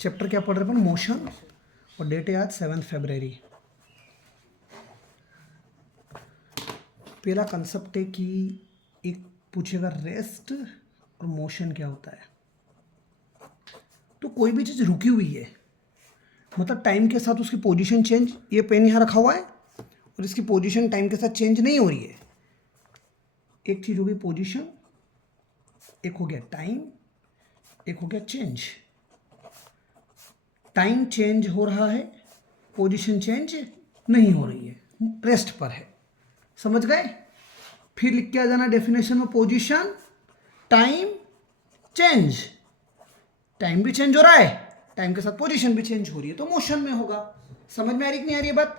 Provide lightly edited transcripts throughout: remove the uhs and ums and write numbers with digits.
Chapter क्या पढ़ रहे हैं अपन? मोशन। और डेट है आज 7 फरवरी। पहला कंसेप्ट है कि एक पूछेगा रेस्ट और मोशन क्या होता है। तो कोई भी चीज़ रुकी हुई है मतलब टाइम के साथ उसकी पोजीशन चेंज, ये पेन यहाँ रखा हुआ है और इसकी पोजीशन टाइम के साथ चेंज नहीं हो रही है। एक चीज़ हो गई पोजीशन, एक हो गया टाइम, एक हो गया चेंज। टाइम चेंज हो रहा है, पोजीशन चेंज नहीं हो रही है, रेस्ट पर है। समझ गए? फिर लिख के आ जाना डेफिनेशन में, पोजीशन, टाइम, चेंज। टाइम भी चेंज हो रहा है, टाइम के साथ पोजीशन भी चेंज हो रही है, तो मोशन में होगा। समझ में आ रही कि नहीं आ रही है बात?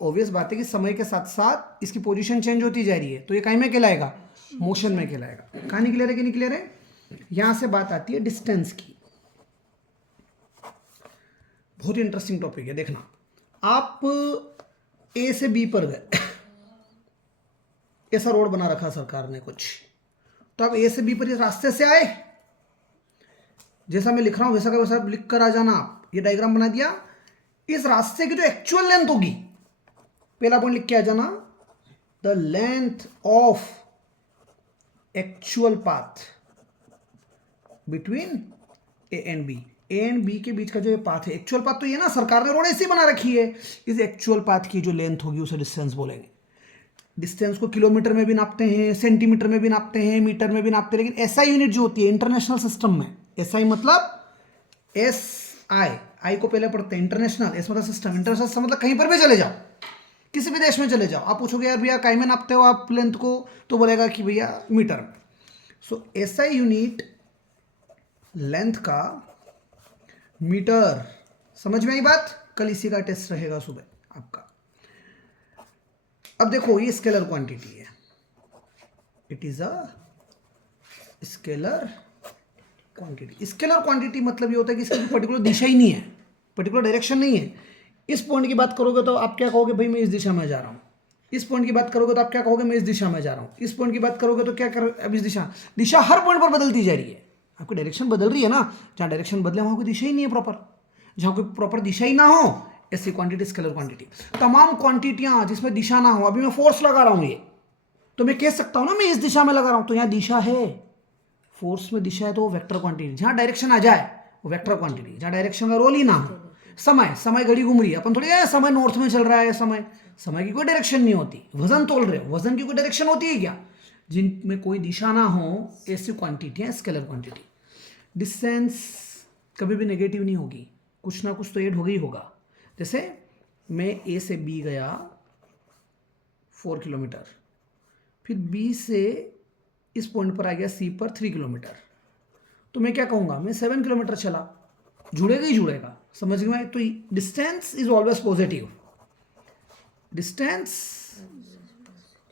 ऑब्वियस बात है कि समय के साथ साथ इसकी पोजीशन चेंज होती जा रही है, तो ये कहीं में कहलाएगा? मोशन में कहलाएगा। कहाँ नहीं क्लियर है कि नहीं क्लियर है? यहां से बात आती है डिस्टेंस की। बहुत ही इंटरेस्टिंग टॉपिक है, देखना। आप ए से बी पर गए, ऐसा रोड बना रखा सरकार ने कुछ, तो आप ए से बी पर इस रास्ते से आए, जैसा मैं लिख रहा हूं वैसा का वैसा लिख कर आ जाना। आप ये डायग्राम बना दिया, इस रास्ते की जो एक्चुअल लेंथ होगी, पहला पॉइंट लिख के आ जाना, the length of actual path between A and B. A and B के बीच का जो ये पाथ है, एक्चुअल पाथ तो ये ना, सरकार ने रोड ऐसी बना रखी है, इस एक्चुअल पाथ की जो लेंथ होगी उसे डिस्टेंस बोलेंगे। डिस्टेंस को किलोमीटर में भी नापते हैं, सेंटीमीटर में भी नापते हैं, मीटर में भी नापते हैं, लेकिन एसआई यूनिट जो होती है इंटरनेशनल सिस्टम में, एसआई मतलब एस आई को पहले पढ़ते हैं, इंटरनेशनल, एस मतलब सिस्टम, इंटरनेशनल सिस्टम मतलब कहीं पर भी चले जाओ, किसी भी देश में चले जाओ, आप पूछोगे यार भैया काई में नापते हो आप लेंथ को, तो बोलेगा कि भैया मीटर में। सो एसआई यूनिट लेंथ का मीटर। समझ में आई बात? कल इसी का टेस्ट रहेगा सुबह आपका। अब देखो ये स्केलर क्वांटिटी है, it is a scalar quantity. Scalar quantity मतलब ये होता है कि इसकी पर्टिकुलर दिशा ही नहीं है, पर्टिकुलर डायरेक्शन नहीं है। इस पॉइंट की बात करोगे तो आप क्या कहोगे? भाई मैं इस दिशा में जा रहा हूँ। इस पॉइंट की बात करोगे तो आप क्या कहोगे? मैं इस दिशा में जा रहा हूँ। इस पॉइंट की बात करोगे तो क्या कर, अब इस दिशा हर पॉइंट पर बदलती जा रही है, आपकी डायरेक्शन बदल रही है ना। जहाँ डायरेक्शन बदले वहाँ कोई दिशा ही नहीं है प्रॉपर, जहाँ कोई प्रॉपर दिशा ही ना हो, ऐसी क्वांटिटी स्केलर क्वांटिटी। तमाम क्वांटिटियाँ जिसमें दिशा ना हो, अभी मैं फोर्स लगा रहा हूँ ये, तो मैं कह सकता हूँ ना मैं इस दिशा में लगा रहा हूँ, तो यहाँ दिशा है, फोर्स में दिशा है, तो वो वेक्टर क्वांटिटी। जहाँ डायरेक्शन आ जाए वो वेक्टर क्वांटिटी, जहाँ डायरेक्शन का रोल ही ना हो। समय घड़ी घूम रही है, अपन थोड़ी समय नॉर्थ में चल रहा है, समय की कोई डायरेक्शन नहीं होती। वजन तोल रहे हो, वजन की कोई डायरेक्शन होती है क्या? जिनमें कोई दिशा ना हो, ऐसी क्वांटिटी है स्केलर क्वांटिटी। डिस्टेंस कभी भी नेगेटिव नहीं होगी, कुछ ना कुछ तो ऐड होगा ही होगा। जैसे मैं ए से बी गया 4 किलोमीटर, फिर बी से इस पॉइंट पर आ गया सी पर 3 किलोमीटर, तो मैं क्या कहूँगा? मैं 7 किलोमीटर चला, जुड़ेगा ही जुड़ेगा। समझ में? तो distance is always positive, distance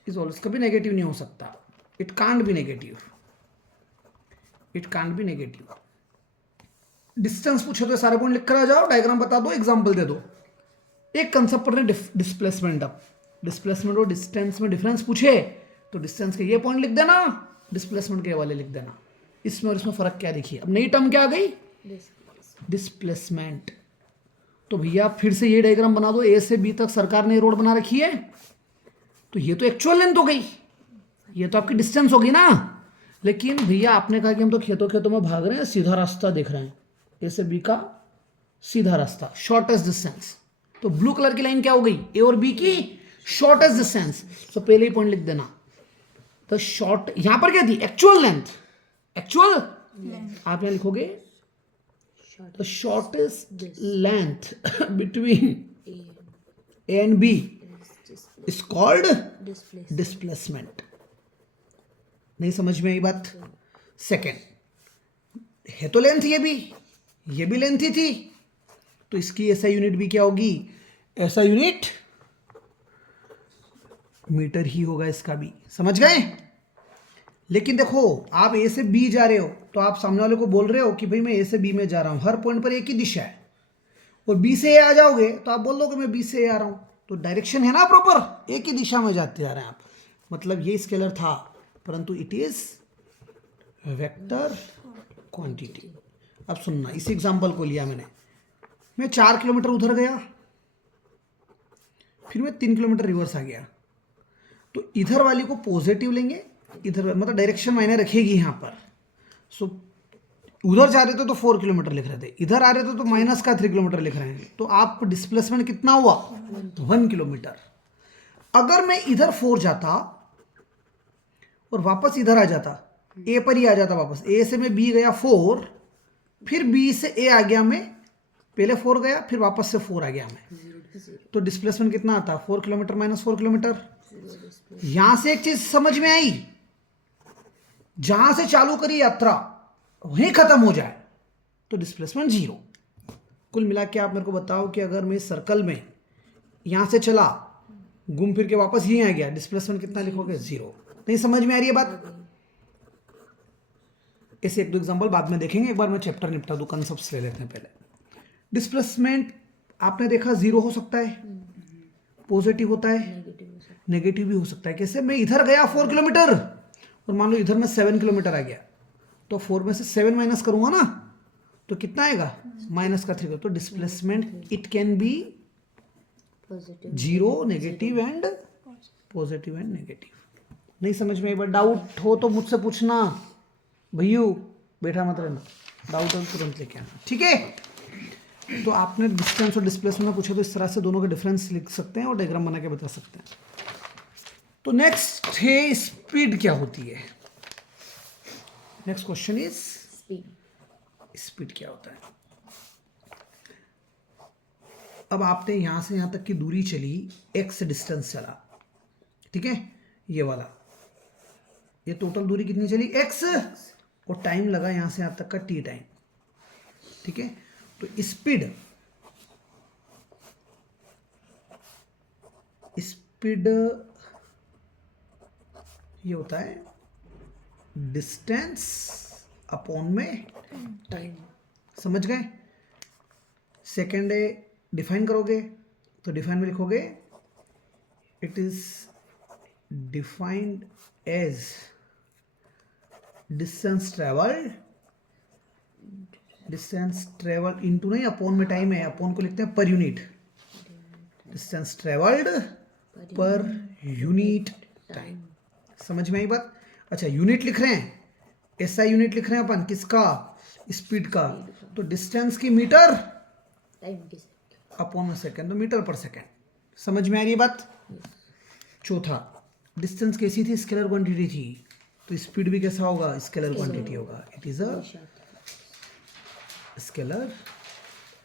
is always, कभी नेगेटिव नहीं हो सकता। It can't be negative, it can't be negative. Distance पूछो तो सारे पॉइंट लिख कर आ जाओ, डायग्राम बता दो, एग्जाम्पल दे दो। एक कंसेप्ट पढ़ रहे डिस्प्लेसमेंट। अब डिस्प्लेसमेंट और डिस्टेंस में डिफरेंस पूछे तो डिस्टेंस के ये पॉइंट लिख देना, डिस्प्लेसमेंट के वाले लिख देना। इसमें और इसमें फर्क क्या देखिए? अब नई टर्म क्या आ गई? डिस्प्लेसमेंट। तो भैया फिर से ये डायग्राम बना दो, ए से बी तक सरकार ने रोड बना रखी है, तो ये तो एक्चुअल लेंथ हो गई, ये तो आपकी डिस्टेंस होगी ना। लेकिन भैया आपने कहा कि हम तो खेतों खेतों में भाग रहे हैं, सीधा रास्ता देख रहे हैं, ए से बी का सीधा रास्ता, शॉर्टेस्ट डिस्टेंस। तो ब्लू कलर की लाइन क्या हो गई? ए और बी की शॉर्टेस्ट डिस्टेंस। तो पहले ही पॉइंट लिख देना, तो शॉर्ट, यहां पर क्या थी? एक्चुअल लेंथ, एक्चुअल आप यहां लिखोगे the shortest length between A and B is called displacement. नहीं समझ में आई बात? सेकेंड, है तो लेंथ ये भी लेंथ ही थी, तो इसकी ऐसा यूनिट भी क्या होगी? ऐसा यूनिट मीटर ही होगा इसका भी। समझ गए? लेकिन देखो आप ए से बी जा रहे हो, तो आप सामने वाले को बोल रहे हो कि भाई मैं ए से बी में जा रहा हूं, हर पॉइंट पर एक ही दिशा है। और बी से ए आ जाओगे तो आप बोल दोगे मैं बी से ए आ रहा हूं, तो डायरेक्शन है ना प्रॉपर, एक ही दिशा में जाते जा रहे हैं आप। मतलब ये स्केलर था, परंतु इट इज वेक्टर क्वांटिटी। अब सुनना, इस एग्जाम्पल को लिया मैंने, मैं 4 किलोमीटर उधर गया, फिर मैं 3 किलोमीटर रिवर्स आ गया, तो इधर वाली को पॉजिटिव लेंगे, इधर मतलब डायरेक्शन मायने रखेगी यहाँ पर। सो उधर जा रहे थे तो 4 किलोमीटर लिख रहे थे, इधर आ रहे थे तो माइनस का 3 किलोमीटर लिख रहे हैं, तो आप डिस्प्लेसमेंट कितना हुआ 1 किलोमीटर। अगर मैं इधर 4 जाता और वापस इधर आ जाता, ए पर ही आ जाता वापस, ए से मैं बी गया 4, फिर बी से ए आ गया, मैं पहले 4 गया फिर वापस से 4 आ गया मैं, तो डिस्प्लेसमेंट कितना आता 4 किलोमीटर माइनस 4 किलोमीटर। यहां से एक चीज समझ में आई, जहां से चालू करी यात्रा वहीं खत्म हो जाए तो डिस्प्लेसमेंट 0। कुल मिला के आप मेरे को बताओ कि अगर मैं सर्कल में यहां से चला, घूम फिर के वापस यहीं आ गया, डिस्प्लेसमेंट कितना लिखोगे 0। नहीं समझ में आ रही है बात? ऐसे एक दो एग्जांपल बाद में देखेंगे, एक बार मैं चैप्टर निपटा दूं, कंसेप्ट्स ले लेते हैं पहले। डिस्प्लेसमेंट आपने देखा 0 हो सकता है, पॉजिटिव होता है, नेगेटिव भी हो सकता है। कैसे? मैं इधर गया 4 किलोमीटर और मान लो इधर मैं 7 किलोमीटर आ गया, तो 4 में से 7 माइनस करूंगा ना, तो कितना आएगा माइनस का 3। तो displacement it can be 0, negative and positive and negative. नहीं समझ में? एक बार डाउट हो तो मुझसे पूछना, भैयू बैठा मत रहना, डाउट हो तो तुरंत लेके आना, ठीक है? तो आपने डिस्टेंस और डिस्प्लेसमेंट में पूछा तो इस तरह से दोनों के डिफरेंस लिख सकते हैं और डायग्राम बना के बता सकते हैं। तो नेक्स्ट है स्पीड क्या होती है। नेक्स्ट क्वेश्चन इज स्पीड क्या होता है। अब आपने यहां से यहां तक की दूरी चली, x डिस्टेंस चला, ठीक है, ये वाला, ये टोटल दूरी कितनी चली x, और टाइम लगा यहां से यहां तक का t टाइम, ठीक है। तो स्पीड ये होता है डिस्टेंस अपॉन में टाइम, समझ गए? सेकेंड है, डिफाइन करोगे तो डिफाइन में लिखोगे it is defined as distance travelled into, नहीं अपॉन में टाइम है, अपॉन को लिखते हैं per unit, distance travelled per unit time. समझ में आई बात? अच्छा, यूनिट लिख रहे हैं, ऐसा यूनिट लिख रहे हैं अपन किसका, स्पीड का, तो डिस्टेंस की मीटर अपॉन में सेकेंड, तो मीटर पर सेकेंड। समझ में आ रही है बात? चौथा, डिस्टेंस कैसी थी, स्केलर क्वांटिटी थी, तो स्पीड भी कैसा होगा, स्केलर क्वांटिटी होगा, it is a scalar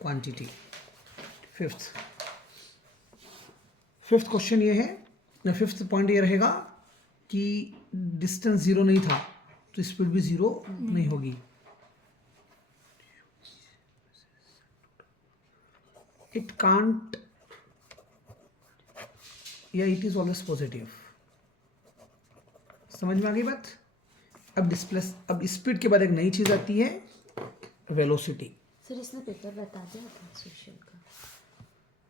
quantity. Fifth question ये है, फिफ्थ पॉइंट ये रहेगा कि डिस्टेंस 0 नहीं था तो स्पीड भी 0 नहीं होगी। इट कांट या इट इज ऑलवेज पॉजिटिव। समझ में आ गई बात? अब स्पीड के बाद एक नई चीज आती है, वेलोसिटी। सर इसने पेपर बता दिया था सोशल का,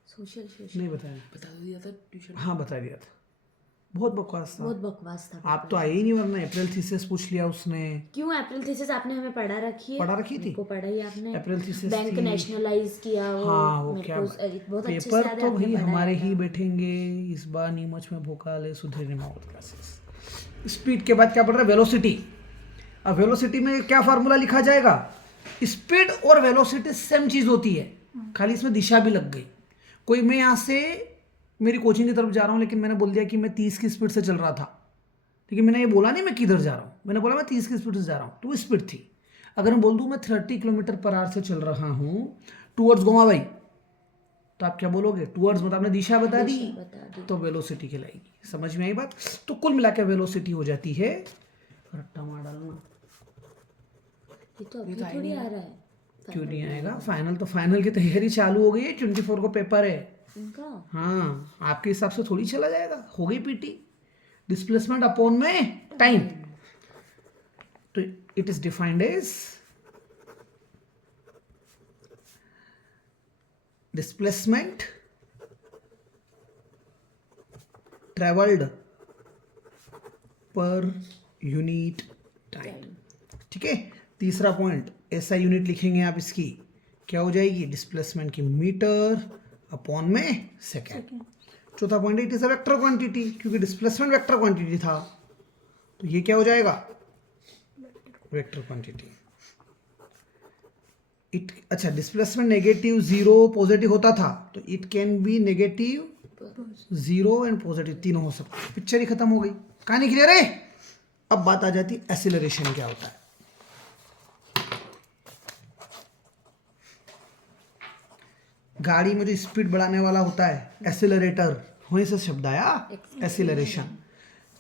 सोशल नहीं बताया? बता दिया था ट्यूशन। हाँ बता दिया था, बहुत बकवास था, बहुत बकवास था। आप तो आए ही नहीं, वरना अप्रैल थीसिस पूछ लिया उसने। क्यों अप्रैल थीसिस आपने हमें पढ़ा रखी है? पढ़ा रखी थी को पढ़ाई आपने, अप्रैल थीसिस बैंक थी। नेशनलाइज किया वो, हाँ वो मेरे क्या को बहुत अच्छे से पेपर याद है, तो आपने भाई पढ़ाया हमारे था। ही बैठेंगे इस बार, नीमच में भोकाल सुधरने में क्लासेस। स्पीड के बाद क्या पढ़ रहा है, वेलोसिटी। अब वेलोसिटी में क्या फार्मूला लिखा जाएगा, स्पीड और वेलोसिटी सेम चीज होती है, खाली इसमें दिशा भी लग गई। कोई मैं यहाँ से मेरी कोचिंग की तरफ जा रहा हूँ, लेकिन मैंने बोल दिया कि मैं 30 की स्पीड से चल रहा था, लेकिन मैंने ये बोला नहीं मैं किधर जा रहा हूँ, मैंने बोला मैं 30 की स्पीड से जा रहा हूँ, तो वो स्पीड थी। अगर मैं बोल दूँ मैं 30 किलोमीटर पर आवर से चल रहा हूँ टूवर्ड्स गोवा भाई, तो आप क्या बोलोगे, टूवर्ड्स मतलब आपने दिशा बता दी, तो वेलोसिटी कहलाएगी। समझ में आई बात? तो कुल मिला के वेलोसिटी हो जाती है, रट्टा मार डालना, ये तो अभी थोड़ी आ रहा है। क्यों नहीं आएगा, फाइनल तो फाइनल की तैयारी चालू हो गई है, 24 को पेपर है इनका। हाँ, आपके हिसाब से थोड़ी चला जाएगा, हो गई पीटी। डिस्प्लेसमेंट अपॉन में टाइम, तो it is defined as displacement travelled per unit time, ठीक है। तीसरा पॉइंट, ऐसा यूनिट लिखेंगे आप इसकी, क्या हो जाएगी, डिस्प्लेसमेंट की मीटर अपॉन में सेकेंड। चौथा point, it is a vector quantity, क्योंकि डिस्प्लेसमेंट वेक्टर क्वांटिटी था, तो ये क्या हो जाएगा, वेक्टर क्वांटिटी। इट, अच्छा, डिस्प्लेसमेंट नेगेटिव, जीरो, पॉजिटिव होता था, तो it can be negative, zero and positive, तीनों हो सकते हैं। पिक्चर ही खत्म हो गई, कहानी क्लियर है। अब बात आ जाती है एक्सीलरेशन क्या होता है। गाड़ी में जो स्पीड बढ़ाने वाला होता है एक्सीलरेटर, वहीं से शब्द आया एक्सीलरेशन,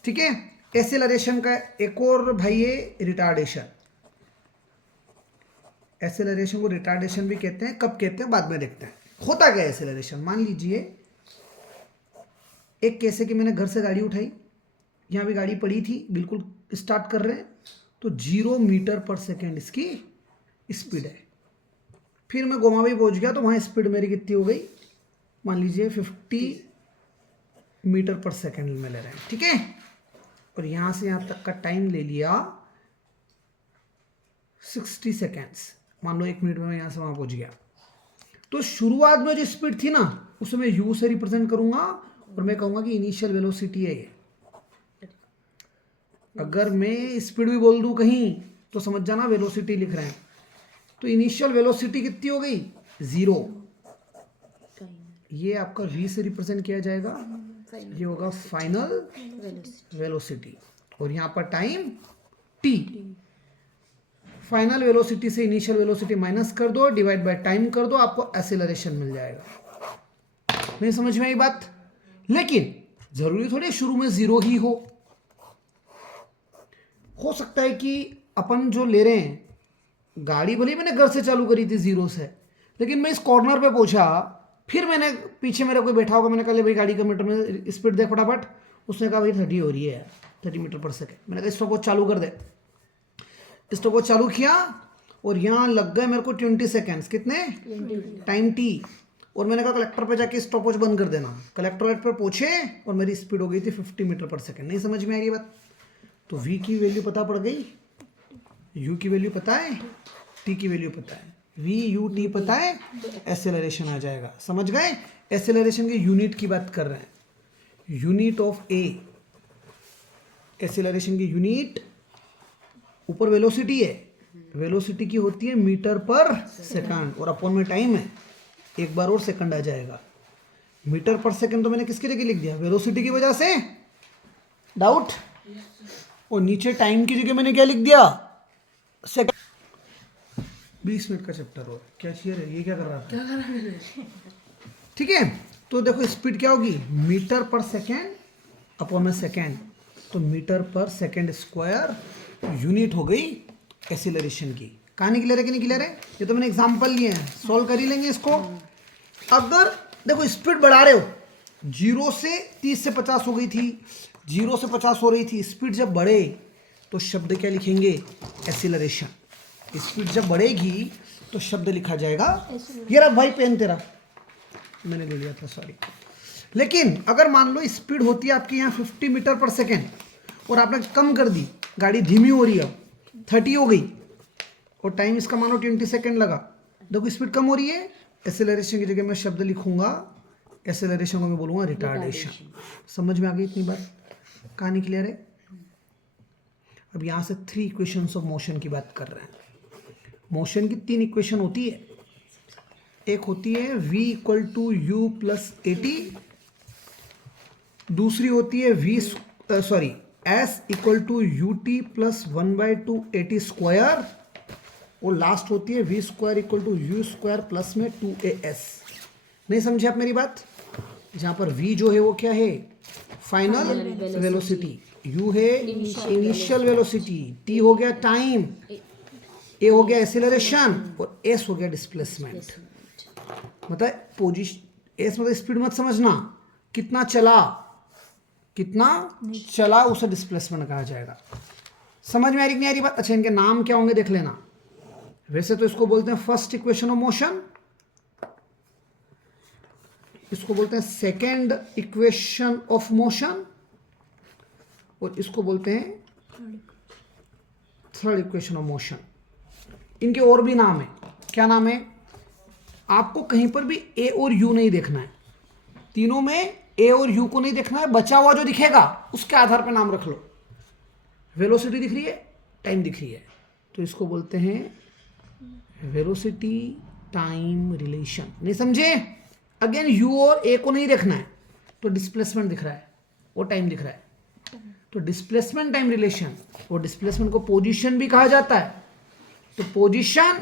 ठीक है। एक्सीलरेशन का एक और भाई है रिटार्डेशन। एक्सेलरेशन को रिटार्डेशन भी कहते हैं, कब कहते हैं बाद में देखते हैं। होता क्या है एक्सेलरेशन, मान लीजिए एक केस है कि मैंने घर से गाड़ी उठाई, यहाँ भी गाड़ी पड़ी थी, बिल्कुल स्टार्ट कर रहे हैं, तो 0 मीटर पर सेकेंड इसकी स्पीड है। फिर मैं गोमावी पहुँच गया, तो वहाँ स्पीड मेरी कितनी हो गई, मान लीजिए 50 मीटर पर सेकेंड में ले रहे हैं, ठीक है। और यहाँ से यहाँ तक का टाइम ले लिया 60 सेकेंड्स, मान लो 1 मिनट में मैं यहाँ से वहाँ पहुँच गया। तो शुरुआत में जो स्पीड थी ना, उसे मैं u से रिप्रेजेंट करूँगा और मैं कहूँगा कि इनिशियल वेलोसिटी है ये। अगर मैं स्पीड भी बोल दूँ कहीं तो समझ जाना वेलोसिटी लिख रहे हैं। तो इनिशियल वेलोसिटी कितनी हो गई, 0। ये आपका v से रिप्रेजेंट किया जाएगा, ये होगा फाइनल वेलोसिटी, और यहाँ पर टाइम t। फाइनल वेलोसिटी से इनिशियल वेलोसिटी माइनस कर दो, डिवाइड बाय टाइम कर दो, आपको एक्सेलरेशन मिल जाएगा। नहीं समझ में आई बात। लेकिन जरूरी थोड़ी शुरू में 0 ही हो सकता है कि अपन जो ले रहे हैं गाड़ी, भले मैंने घर से चालू करी थी 0 से, लेकिन मैं इस कॉर्नर पे पहुंचा, फिर मैंने पीछे मेरा कोई बैठा होगा, मैंने कहा भाई गाड़ी का मीटर में स्पीड दे फटाफट, उसने कहा भाई 30 हो रही है, 30 मीटर पर सेकेंड। मैंने कहा स्टॉप वॉच चालू कर दे, स्टॉप वॉच चालू किया और यहाँ लग गए मेरे को 20 सेकेंड्स, कितने, टाइम t। और मैंने कहा कलेक्टर पे जाके स्टॉप वॉच बंद कर देना, कलेक्टरेट पर पहुंचे और मेरी स्पीड हो गई थी 50 मीटर पर सेकेंड। नहीं समझ में आ रही बात। तो v की वैल्यू पता पड़ गई, u की वैल्यू पता है, t की वैल्यू पता है, v u t पता है, एक्सेलरेशन आ जाएगा। समझ गए। एक्सेलरेशन के यूनिट की बात कर रहे हैं, यूनिट ऑफ a, एक्सेलरेशन की यूनिट, ऊपर वेलोसिटी है, वेलोसिटी की होती है मीटर पर सेकंड, और अपॉन में टाइम है, एक बार और सेकंड आ जाएगा। मीटर पर सेकंड तो मैंने किसकी जगह लिख दिया, वेलोसिटी की वजह से, डाउट। और नीचे टाइम की जगह मैंने क्या लिख दिया, सेकंड। 20 मिनट का चैप्टर हो, क्या चाहिए रे, ये क्या कर रहा था, ठीक है। तो देखो स्पीड क्या होगी, मीटर पर सेकेंड अपॉन में सेकेंड, तो मीटर पर सेकेंड स्क्वायर यूनिट हो गई एक्सीलरेशन की। कहानी क्लियर है कि नहीं क्लियर है। ये तो मैंने एग्जांपल लिए हैं, सॉल्व कर ही लेंगे इसको। अगर देखो स्पीड बढ़ा रहे हो, 0 से 30 से 50 हो गई थी, 0 से 50 हो रही थी, स्पीड जब बढ़े तो शब्द क्या लिखेंगे, एक्सीलरेशन। स्पीड जब बढ़ेगी तो शब्द लिखा जाएगा, ये रहा भाई पेन तेरा, मैंने ले लिया था, सॉरी। लेकिन अगर मान लो स्पीड होती है आपकी यहाँ 50 मीटर पर सेकेंड और आपने कम कर दी, गाड़ी धीमी हो रही है, 30 हो गई, और टाइम इसका मानो 20 सेकेंड लगा, देखो स्पीड कम हो रही है, एक्सेलरेशन की जगह मैं शब्द लिखूंगा, एक्सेलरेशन को मैं बोलूँगा रिटार्डेशन। समझ में आ गई इतनी बात, कहानी क्लियर है। अब यहाँ से 3 इक्वेशंस ऑफ मोशन की बात कर रहे हैं। मोशन की 3 इक्वेशन होती है, एक होती है v equal to u plus a t, दूसरी होती है s equal to u t plus 1/2 a t square, और लास्ट होती है v square equal to u square plus में 2as। नहीं समझे आप मेरी बात। जहाँ पर v जो है वो क्या है, फाइनल वेलोसिटी, u है इनिशियल वेलोसिटी, t हो गया टाइम, a हो गया एक्सेलरेशन, और s हो गया डिस्प्लेसमेंट। मतलब पोजीशन, s मतलब स्पीड मत समझना, कितना चला उसे डिस्प्लेसमेंट कहा जाएगा। समझ में आ रही नहीं आ रही बात। अच्छा, इनके नाम क्या होंगे देख लेना। वैसे तो इसको बोलते हैं फर्स्ट इक्वेशन ऑफ मोशन, इसको बोलते हैं सेकेंड इक्वेशन ऑफ मोशन, और इसको बोलते हैं थर्ड इक्वेशन ऑफ मोशन। इनके और भी नाम है। क्या नाम है? आपको कहीं पर भी ए और यू नहीं देखना है, तीनों में ए और यू को नहीं देखना है, बचा हुआ जो दिखेगा उसके आधार पर नाम रख लो। वेलोसिटी दिख रही है, टाइम दिख रही है, तो इसको बोलते हैं वेलोसिटी टाइम रिलेशन। नहीं समझे? अगेन यू और ए को नहीं देखना है, तो डिस्प्लेसमेंट दिख रहा है, वो टाइम दिख रहा है, तो डिस्प्लेसमेंट टाइम रिलेशन। वो डिस्प्लेसमेंट को पोजीशन भी कहा जाता है, तो पोजीशन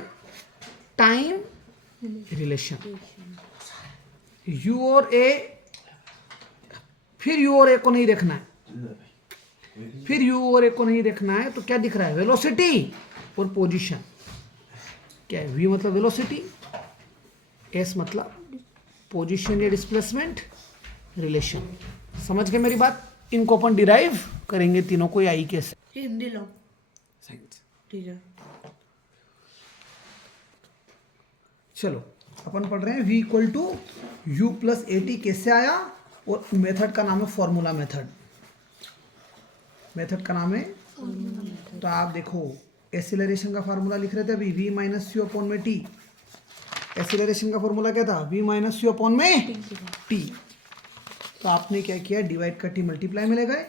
टाइम रिलेशन। यू और ए, फिर यू और ए को नहीं देखना है, फिर यू और ए को नहीं देखना है, तो क्या दिख रहा है? वेलोसिटी और पोजीशन। क्या है? वी मतलब वेलोसिटी, एस मतलब पोजीशन या डिस्प्लेसमेंट रिलेशन। समझ गए मेरी बात? इनको अपन डिराइव करेंगे तीनों को, आई कैसे? हिंदी लो। साइंस। ठीक है। चलो अपन पढ़ रहे हैं v equal to u plus a t कैसे आया, और मेथड का नाम है फॉर्मूला मेथड। मेथड का नाम है, तो आप देखो एसिलरेशन का फार्मूला लिख रहे थे अभी, v माइनस यू अपॉन में टी। एसिलरेशन का फॉर्मूला क्या था? v माइनस यू अपॉन में टी। तो आपने क्या किया? डिवाइड का टी मल्टीप्लाई में ले गए,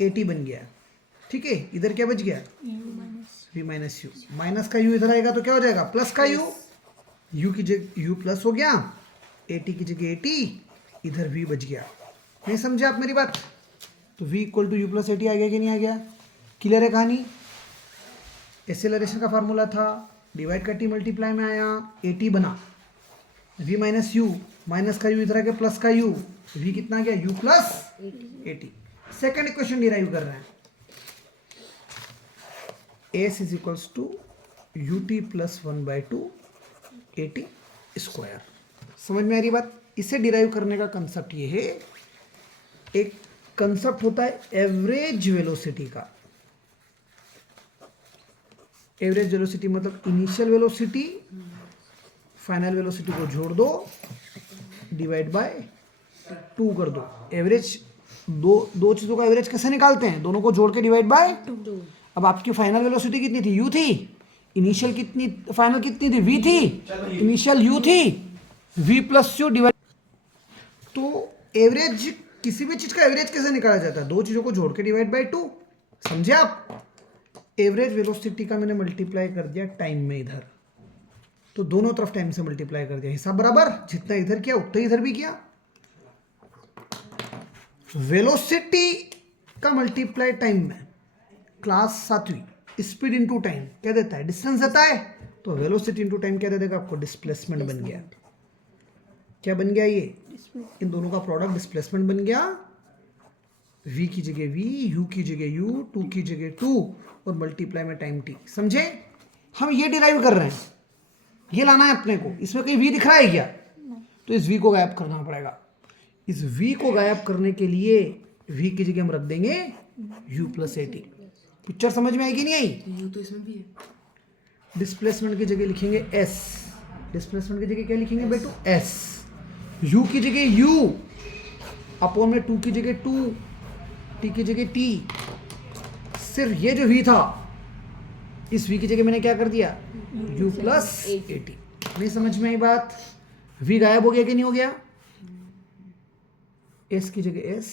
ए टी बन गया। ठीक है, इधर क्या बच गया? v minus you. माइनस का u इधर आएगा तो क्या हो जाएगा? प्लस का u। u की जगह u प्लस हो गया, ए टी की जगह ए टी, इधर v बच गया। नहीं समझे आप मेरी बात? तो v equal to u plus a t आ गया कि नहीं आ गया? क्लियर है कहानी? एसेलरेशन का फार्मूला था, डिवाइड का टी मल्टीप्लाई में आया, ए टी बना, v माइनस यू, माइनस का u इधर आ गया, प्लस का u, v कितना गया? u plus a t. Second equation derive कर रहे हैं, s is equals to u t plus 1/2 a t square. समझ में आ रही बात? इसे डिराइव करने का कंसेप्ट ये है, एक कंसेप्ट होता है एवरेज वेलोसिटी का। एवरेज वेलोसिटी मतलब इनिशियल वेलोसिटी, फाइनल वेलोसिटी को जोड़ दो, डिवाइड बाय 2 कर दो। एवरेज दो चीज़ों का एवरेज कैसे निकालते हैं? दोनों को जोड़ के डिवाइड बाय 2। अब आपकी फाइनल वेलोसिटी कितनी थी? u थी। इनिशियल कितनी, फाइनल कितनी थी? v थी। इनिशियल u थी, v प्लस यू डिवाइड। तो एवरेज, किसी भी चीज़ का एवरेज कैसे निकाला जाता है? दो चीज़ों को जोड़ के डिवाइड बाय 2। समझे आप? एवरेज वेलोसिटी का मैंने मल्टीप्लाई कर दिया टाइम में इधर, तो दोनों तरफ टाइम से मल्टीप्लाई कर दिया, हिसाब बराबर। जितना इधर किया उतना इधर भी किया। वेलोसिटी का मल्टीप्लाई टाइम में, क्लास 7वीं, स्पीड इनटू टाइम क्या देता है? डिस्टेंस देता है। तो वेलोसिटी इनटू टाइम क्या दे देगा आपको? डिस्प्लेसमेंट बन गया। क्या बन गया? ये इन दोनों का प्रोडक्ट डिस्प्लेसमेंट बन गया। v की जगह v, u की जगह u, 2 की जगह 2 और मल्टीप्लाई में टाइम t। समझे? हम ये डिराइव कर रहे हैं, ये लाना है अपने को। इसमें कहीं v दिख रहा है क्या? तो इस v को गायब करना पड़ेगा। इस v को गायब करने के लिए v की जगह हम रख देंगे u plus a T. Picture समझ में आएगी नहीं आई? यू तो इसमें भी है। डिस्प्लेसमेंट की जगह लिखेंगे s, डिस्प्लेसमेंट की जगह क्या लिखेंगे बेटू? s। u की जगह u अपॉन में 2 की जगह 2, t की जगह t। सिर्फ ये जो v था, इस v की जगह मैंने क्या कर दिया? u plus a T. नहीं समझ में आई बात? v गायब हो गया कि नहीं हो गया? s की जगह s,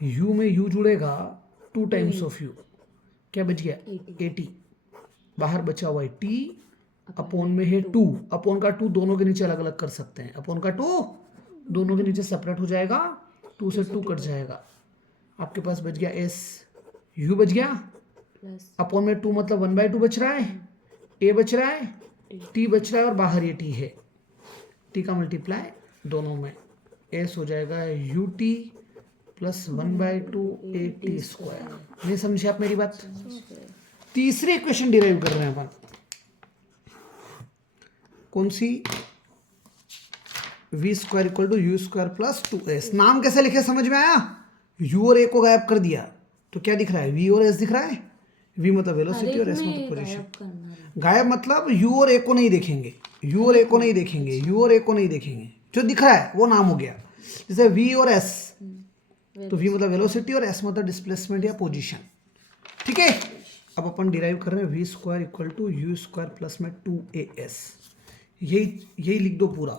u में u जुड़ेगा 2 टाइम्स ऑफ u, क्या बच गया? A T. बाहर बचा हुआ है t, अपॉन में है 2। अपॉन का 2 दोनों के नीचे अलग अलग कर सकते हैं, अपॉन का 2 दोनों के नीचे सेपरेट हो जाएगा, 2 से 2 कट जाएगा। आपके पास बच गया s, u बच गया, अपॉन में 2 मतलब 1/2 बच रहा है, a बच रहा है, t बच रहा है और बाहर ये t है। t का मल्टीप्लाई दोनों में, s हो जाएगा u t plus 1/2 a t square. नहीं समझे आप मेरी बात? तीसरी इक्वेशन डिराइव कर रहे हैं अपन, कौन सी? v square equal to u square plus 2s। नाम कैसे लिखे समझ में आया? u और a को गायब कर दिया तो क्या दिख रहा है? v और s दिख रहा है। v मतलब वेलोसिटी और s मतलब पोजीशन। गायब मतलब u और a को नहीं देखेंगे, u और a को नहीं देखेंगे, u और a को नहीं देखेंगे, जो दिख रहा है वो नाम हो गया। जैसे v और s, तो v मतलब वेलोसिटी और s मतलब डिस्प्लेसमेंट या पोजीशन। ठीक है, अब अपन डिराइव कर रहे हैं v square equal to u square plus में 2as। यही लिख दो पूरा।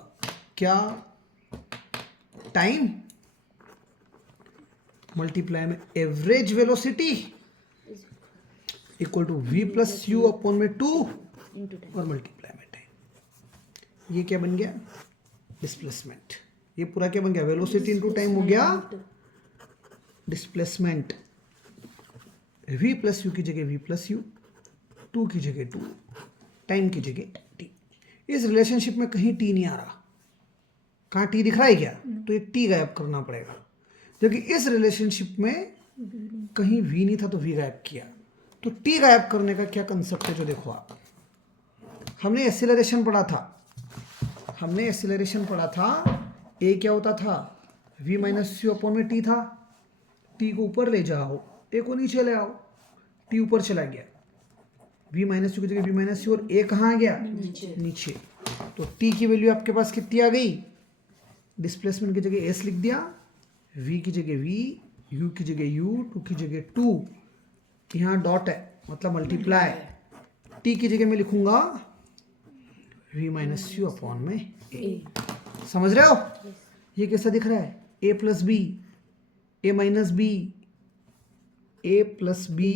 क्या? टाइम मल्टीप्लाई में average velocity equal to v plus u upon में 2 और मल्टीप्लाई में टाइम। ये क्या बन गया? डिस्प्लेसमेंट। ये पूरा क्या बन गया? वेलोसिटी इंटू टाइम हो गया डिस्प्लेसमेंट। v प्लस यू की जगह v प्लस यू, 2 की जगह 2, टाइम की जगह t। इस रिलेशनशिप में कहीं t नहीं आ रहा। कहाँ t दिख रहा है क्या? तो एक t गायब करना पड़ेगा, क्योंकि इस रिलेशनशिप में कहीं v नहीं था तो v गायब किया। तो t गायब करने का क्या कंसेप्ट है जो देखो आप, हमने एक्सीलरेशन पढ़ा था। a क्या होता था? v माइनस यू अपॉन में t था। t को ऊपर ले जाओ, a को नीचे ले आओ, t ऊपर चला गया, v माइनस यू की जगह v माइनस यू, और a कहाँ आ गया? नीचे। तो t की वैल्यू आपके पास कितनी आ गई? डिस्प्लेसमेंट की जगह s लिख दिया, v की जगह v, u की जगह u, 2 की जगह 2, यहाँ डॉट है मतलब मल्टीप्लाई। t की जगह मैं लिखूंगा v माइनस यू अपॉन में a। समझ रहे हो? ये कैसा दिख रहा है? a plus b, a minus b, a plus b,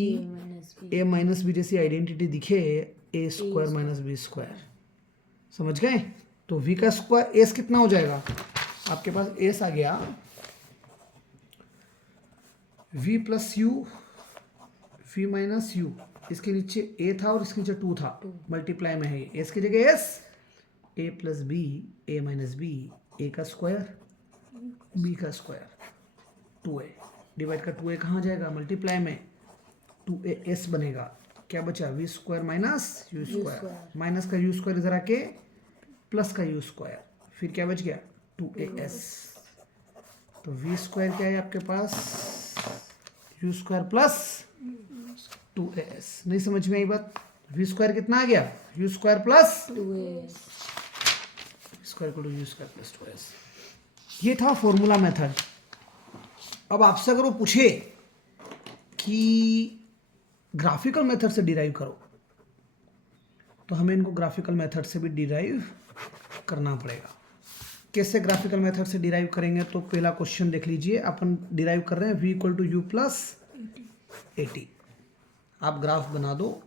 a minus b जैसी आइडेंटिटी दिखे, a square minus b square. समझ गए? तो v का स्क्वायर s कितना हो जाएगा? आपके पास s आ गया v plus u, v minus you, इसके नीचे a था और इसके नीचे 2 था, मल्टीप्लाई में है s की जगह s, a plus b, a minus b, a का स्क्वायर, b का स्क्वायर, 2a डिवाइड का 2a कहाँ जाएगा? मल्टीप्लाई में 2as बनेगा। क्या बचा? V square minus u square, minus का यू स्क्वायर इधर आके प्लस का यू स्क्वायर, फिर क्या बच गया? 2as। तो वी स्क्वायर क्या है आपके पास? You square plus 2as। नहीं समझ में आई बात? वी स्क्वायर कितना आ गया? U square plus 2as square equal to u square plus 2as। ये था फॉर्मूला मेथड। अब आपसे अगर वो पूछे कि ग्राफिकल मेथड से डिराइव करो, तो हमें इनको ग्राफिकल मेथड से भी डिराइव करना पड़ेगा। कैसे ग्राफिकल मेथड से डिराइव करेंगे? तो पहला क्वेश्चन देख लीजिए, अपन डिराइव कर रहे हैं v equal to u plus 80। आप ग्राफ बना दो,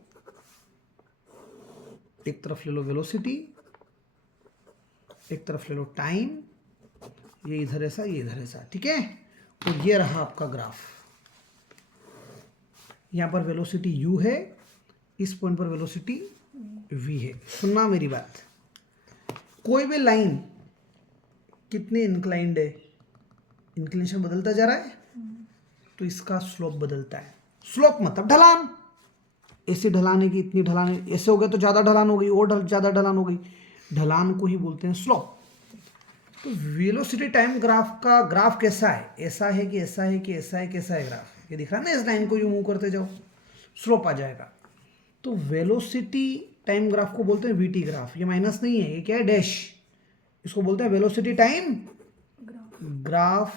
एक तरफ ले लो वेलोसिटी, एक तरफ ले लो टाइम, ये इधर ऐसा, ये इधर ऐसा, ठीक है। और ये रहा आपका ग्राफ। यहाँ पर वेलोसिटी u है, इस पॉइंट पर वेलोसिटी v है। सुनना मेरी बात, कोई भी लाइन कितनी इंक्लाइंड है, इंक्लिनेशन बदलता जा रहा है, तो इसका स्लोप बदलता है। स्लोप मतलब ढलान। ऐसे ढलान है कि इतनी ढलान है, ऐसे हो गया तो ज़्यादा ढलान हो गई, और ज़्यादा ढलान हो गई, ढलान को ही बोलते हैं स्लोप। तो वेलोसिटी टाइम ग्राफ का ग्राफ कैसा है? ऐसा है कि ऐसा है कि ऐसा है, कैसा है ग्राफ? ये दिख रहा है ना, इस लाइन को यूं मूव करते जाओ, स्लोप आ जाएगा। तो वेलोसिटी टाइम ग्राफ को बोलते हैं वीटी ग्राफ। ये माइनस नहीं है, ये क्या है? डैश। इसको बोलते हैं वेलोसिटी टाइम ग्राफ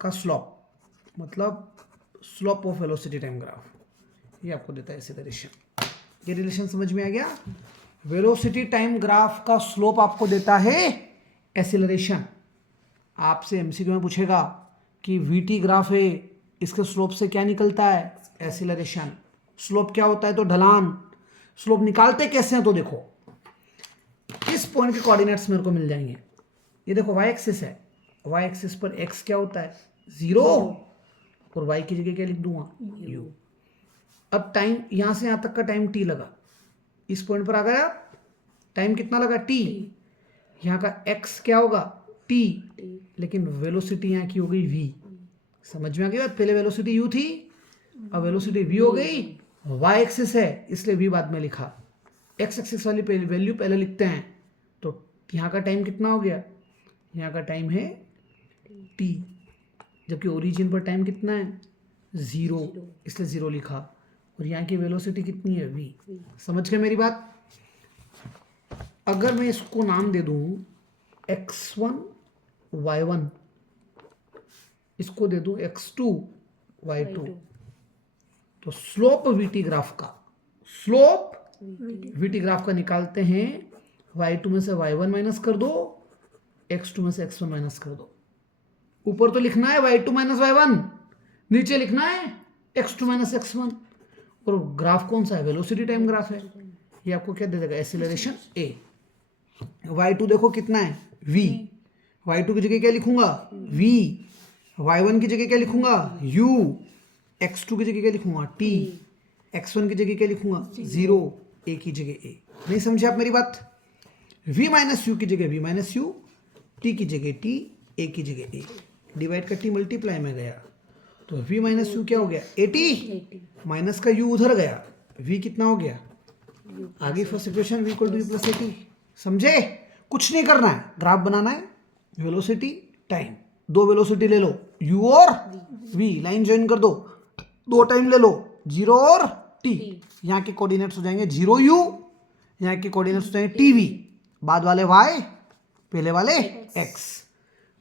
का स्लोप, मतलब slope of velocity time graph. ये आपको देता है ऐसे रिलेशन। ये रिलेशन समझ में आ गया? वेलोसिटी टाइम ग्राफ का स्लोप आपको देता है एक्सीलरेशन। आपसे एमसीक्यू में पूछेगा कि वीटी ग्राफ है, इसके स्लोप से क्या निकलता है? एक्सीलरेशन। स्लोप क्या होता है? तो ढलान। स्लोप निकालते कैसे हैं? तो देखो, इस पॉइंट के कोऑर्डिनेट्स मेरे को मिल जाएंगे। ये देखो वाई एक्सिस है, वाई एक्सिस पर एक्स क्या होता है? 0, और वाई की जगह क्या लिख दूंगा? u। अब टाइम यहाँ से यहाँ तक का टाइम t लगा, इस पॉइंट पर आ गया, टाइम कितना लगा? t। यहाँ का x क्या होगा? t, लेकिन वेलोसिटी यहाँ की हो गई v। समझ में आ गई बात? पहले वेलोसिटी u थी, अब वेलोसिटी v हो गई। y एक्सिस है इसलिए v बाद में लिखा, x एक्सिस वाली वैल्यू पहले लिखते हैं। तो यहाँ का टाइम कितना हो गया? यहाँ का टाइम है t, जबकि ओरिजिन पर टाइम कितना है? 0, इसलिए 0 लिखा। और यहाँ की वेलोसिटी कितनी है? v। समझ गए मेरी बात? अगर मैं इसको नाम दे दूँ x1 y1, इसको दे दूँ x2 y2, तो स्लोप वीटी ग्राफ का, स्लोप वीटी ग्राफ का निकालते हैं, y2 में से y1 माइनस कर दो, x2 में से x1 माइनस कर दो। ऊपर तो लिखना है y2 माइनस y1, नीचे लिखना है x2 माइनस x1। और ग्राफ कौन सा है? वेलोसिटी टाइम ग्राफ है। ये आपको क्या दे देगा? Acceleration a। y2 देखो कितना है? v। y2 की जगह क्या लिखूंगा? v। y1 की जगह क्या लिखूंगा? u। x2 की जगह क्या लिखूंगा? t। x1 की जगह क्या लिखूंगा? 0। a की जगह a। नहीं समझे आप मेरी बात? v माइनस यू की जगह v माइनस यू, t की जगह t, a की जगह a। डिवाइड का t मल्टीप्लाई में गया तो v माइनस यू क्या हो गया? 80। माइनस का u उधर गया, v कितना हो गया? आगे first equation v equal to u plus 80। समझे? कुछ नहीं करना है, ग्राफ बनाना है, वेलोसिटी टाइम, दो वेलोसिटी ले लो, u और v, लाइन ज्वाइन कर दो, दो टाइम ले लो, 0 और t। यहाँ के कोऑर्डिनेट्स हो जाएंगे 0u, यहाँ के कोऑर्डिनेट्स हो जाएंगे tv, बाद वाले y, पहले वाले x।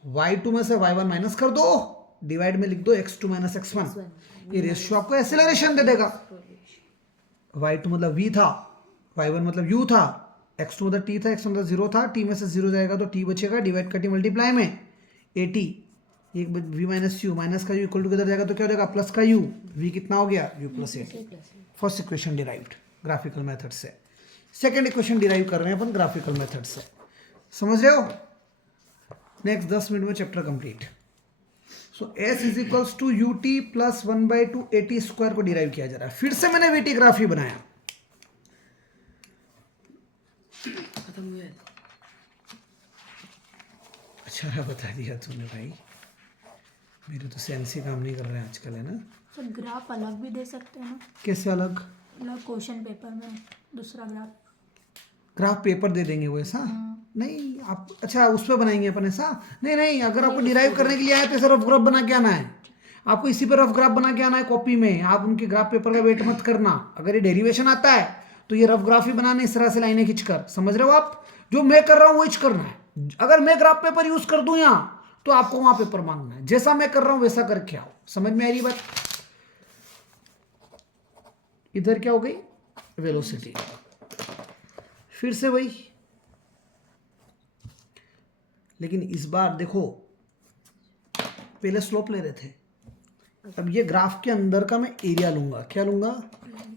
y2 में से y1 माइनस कर दो, डिवाइड में लिख दो x2 माइनस x1। ये रेशियो आपको एक्सेलरेशन दे देगा। y2 मतलब v था, y1 मतलब u था, x2 मतलब t था, x1 मतलब 0 था, t में से 0 जाएगा तो t बचेगा, डिवाइड का t मल्टीप्लाई में 80, एक v माइनस यू, माइनस का u इक्वल टू किधर जाएगा तो क्या हो जाएगा? प्लस का u, v कितना हो गया? u plus 80। First equation derived graphical method से। सेकेंड इक्वेशन डिराइव कर रहे हैं अपन ग्राफिकल मेथड से। समझ रहे हो? नेक्स्ट 10 मिनट में chapter complete. So s is equals to u t plus 1/2 AT square को डिराइव किया जा रहा है। फिर से मैंने वीटी ग्राफ ही बनाया। अच्छा बता दिया तूने भाई, मेरे तो सेंस ही काम नहीं कर रहे हैं आजकल, है ना? तो ग्राफ अलग भी दे सकते हैं ना, कैसे अलग? मतलब क्वेश्चन पेपर में दूसरा ग्राफ पेपर दे देंगे वो ऐसा? नहीं आप, अच्छा उस पर बनाएंगे अपन ऐसा? नहीं नहीं, अगर आपको डिराइव करने के लिए आया तो ऐसा रफ ग्राफ बना के आना है। आपको इसी पे रफ ग्राफ बना के आना है कॉपी में। आप उनके ग्राफ पेपर का वेट मत करना। अगर ये डेरिवेशन आता है तो ये रफ ग्राफ ही बनाना, इस तरह से लाइनें खींचकर। समझ रहे हो आप? जो मैं कर रहा हूँ वही करना है। अगर मैं ग्राफ पेपर यूज कर दूं यहाँ तो आपको वहां पेपर मांगना है। जैसा मैं कर रहा हूं वैसा करके आओ। समझ में आ रही बात? इधर क्या हो गई? वेलोसिटी। फिर से वही, लेकिन इस बार देखो, पहले स्लोप ले रहे थे, अब ये ग्राफ के अंदर का मैं एरिया लूंगा। क्या लूंगा?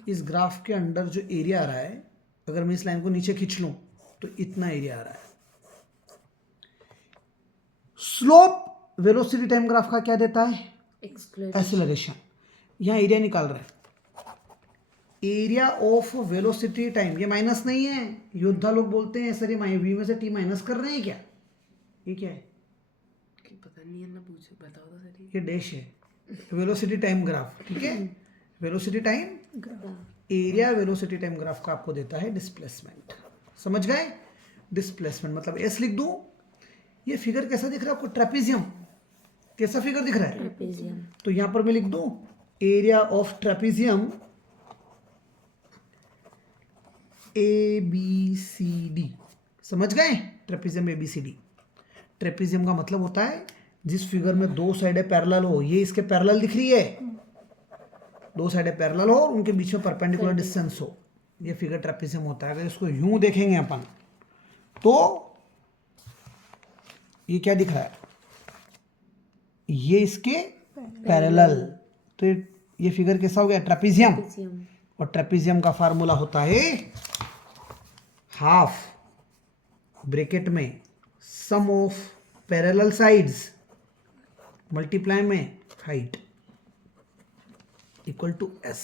इस ग्राफ के अंदर जो एरिया आ रहा है, अगर मैं इस लाइन को नीचे खींच लूं तो इतना एरिया आ रहा है। स्लोप वेलोसिटी टाइम ग्राफ का क्या देता है? एक्सेलरेशन। यहां एरिया निकाल रहे हैं, एरिया ऑफ वेलोसिटी टाइम। ये माइनस नहीं है, योद्धा लोग बोलते हैं सर ये वी में से टी माइनस कर रहे हैं क्या? ये क्या है? पता नहीं है ना, पूछो बताओ तो सही। ये डैश है, वेलोसिटी टाइम ग्राफ। ठीक है, velocity time, area velocity time graph का आपको देता है डिस्प्लेसमेंट। समझ गए? डिस्प्लेसमेंट मतलब एस लिख दूं। ये फिगर कैसा दिख रहा है आपको? ट्रेपेजियम। कैसा फिगर दिख रहा है? ट्रेपेजियम। तो यहां पर मैं लिख दूं एरिया ऑफ ट्रेपेजियम ABCD। समझ गए? Trapezium ABCD। ट्रेपेजियम का मतलब होता है जिस फिगर में दो साइडें पैरेलल हो। ये इसके पैरेलल दिख रही है, दो साइडें पैरेलल हो और उनके बीच में परपेंडिकुलर डिस्टेंस हो, ये फिगर ट्रेपेजियम होता है। अगर इसको यूं देखेंगे अपन तो ये क्या दिख रहा है? ये इसके पैरेलल, तो ये फिगर कैसा हो गया? ट्रेपेजियम। और ट्रेपेजियम का फार्मूला होता है हाफ ब्रैकेट में sum of parallel sides multiply में height equal to s.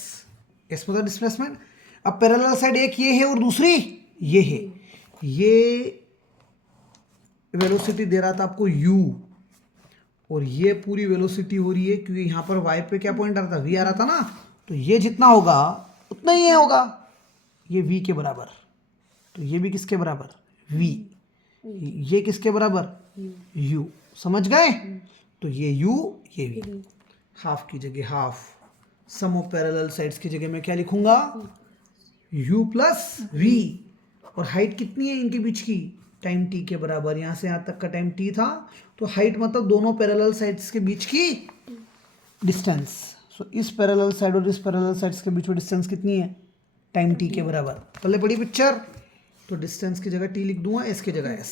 S मतलब डिस्प्लेसमेंट। अब पैरेलल साइड एक ये है और दूसरी ये है। ये वेलोसिटी दे रहा था आपको u, और ये पूरी वेलोसिटी हो रही है क्योंकि यहां पर y पे क्या पॉइंट आ रहा था? v आ रहा था ना, तो ये जितना होगा उतना ही ये होगा, ये v के बराबर। तो ये भी किसके बराबर? v। ये किसके बराबर? u। समझ गए? तो ये u, ये v। हाफ की जगह half, sum of parallel sides की जगह मैं क्या लिखूंगा? u plus v। और हाइट कितनी है इनके बीच की? टाइम t के बराबर। यहां से यहां तक का टाइम t था, तो हाइट मतलब दोनों पैरेलल साइड्स के बीच की डिस्टेंस। सो इस पैरेलल साइड और इस पैरेलल साइड्स के बीच में डिस्टेंस कितनी है, टाइम टी के बराबर। पहले पड़ी पिक्चर, तो डिस्टेंस की जगह टी लिख दूंगा, एस की जगह एस।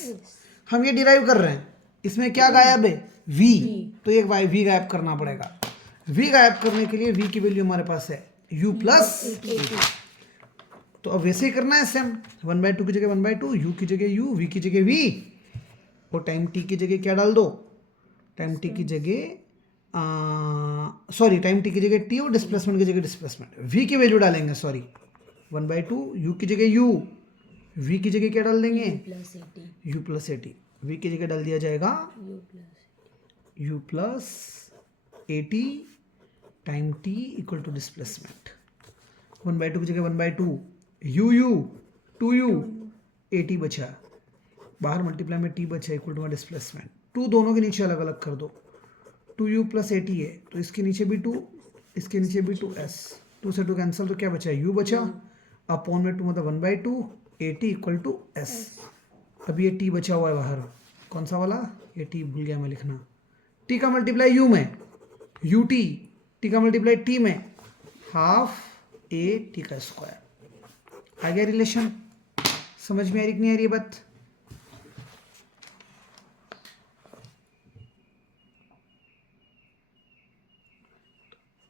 हम ये डिराइव कर रहे हैं, इसमें क्या गायब है, v, तो एक बाई v गायब करना पड़ेगा। v गायब करने के लिए v की वैल्यू हमारे पास है u प्लस, तो अब वैसे ही करना है सेम, 1/2 की जगह 1/2, u की जगह u, v की जगह v, और टाइम t की जगह क्या डाल दो, टाइम t की जगह सॉरी टाइम t की जगह t और डिस्प्लेसमेंट की जगह डिस्प्लेसमेंट, v की वैल्यू डालेंगे, सॉरी 1/2, u की जगह u, v की जगह क्या डाल देंगे, प्लस 80 u प्लस 80, v की जगह डाल दिया जाएगा u plus u plus 80 time t equal to displacement, 1/2 की जगह 1/2, u 2u 80 बचा, बाहर मल्टीप्लाई में t बचा इक्वल टू डिस्प्लेसमेंट, 2 दोनों के नीचे अलग अलग कर दो, 2u प्लस 80 है तो इसके नीचे भी 2, इसके नीचे भी 2s, 2 से 2 कैंसिल, तो क्या बचा, u बचा, अपॉन में 2 मतलब 1/2, 80 इक्वल टू s। अब ये t बचा हुआ है बाहर, कौन सा वाला, ये t भूल गया मैं लिखना, t का मल्टीप्लाई u में ut, t का मल्टीप्लाई t में हाफ a t का स्क्वायर। आ गया रिलेशन, समझ में आ रही कि नहीं आ रही बात।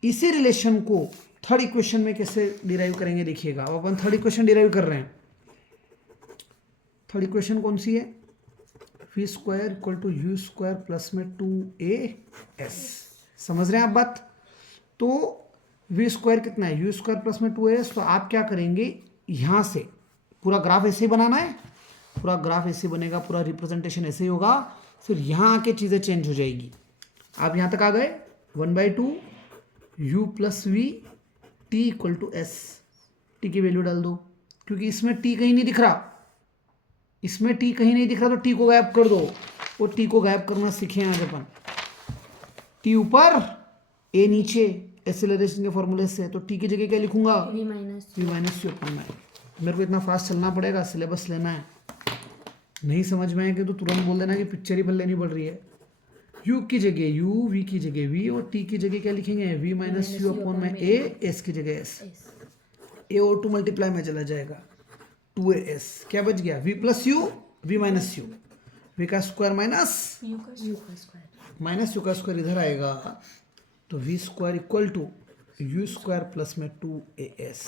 इसी रिलेशन को थर्ड इक्वेशन में कैसे डिराइव करेंगे देखिएगा। अब अपन थर्ड इक्वेशन डिराइव कर रहे हैं। थर्ड इक्वेशन कौन सी है, v square equal to u square plus में 2as, समझ रहे हैं आप बात। तो v स्क्वायर कितना है, यू स्क्वायर प्लस में 2as, तो आप क्या करेंगे, यहाँ से पूरा ग्राफ ऐसे ही बनाना है, पूरा ग्राफ ऐसे बनेगा, पूरा रिप्रेजेंटेशन ऐसे ही होगा, फिर यहाँ आके चीज़ें चेंज हो जाएगी। आप यहाँ तक आ गए, 1/2 u plus v t equal to s, t की वैल्यू डाल दो, क्योंकि इसमें टी कहीं नहीं दिख रहा, इसमें टी कहीं नहीं दिख रहा, तो टी को गायब कर दो, वो टी को गायब करना सीखे आज अपन। टी ऊपर ए नीचे एक्सेलरेशन के फॉर्मूले से, तो टी की जगह क्या लिखूंगा, v minus v minus u अपन में। मेरे को इतना फास्ट चलना पड़ेगा, सिलेबस लेना है, नहीं समझ में आएगा तो तुरंत बोल देना कि पिक्चर ही लेनी पड़ रही है। u की जगह u, v की जगह v, और t की जगह क्या लिखेंगे, v माइनस यू अपॉन में a, s की जगह s, a और 2 मल्टीप्लाई में चला जाएगा, 2as, क्या बच गया, v plus u, v minus u, v का स्क्वायर माइनस यू का यू का स्क्वायर माइनस यू का स्क्वायर इधर आएगा, तो v square equal to u square plus में 2as।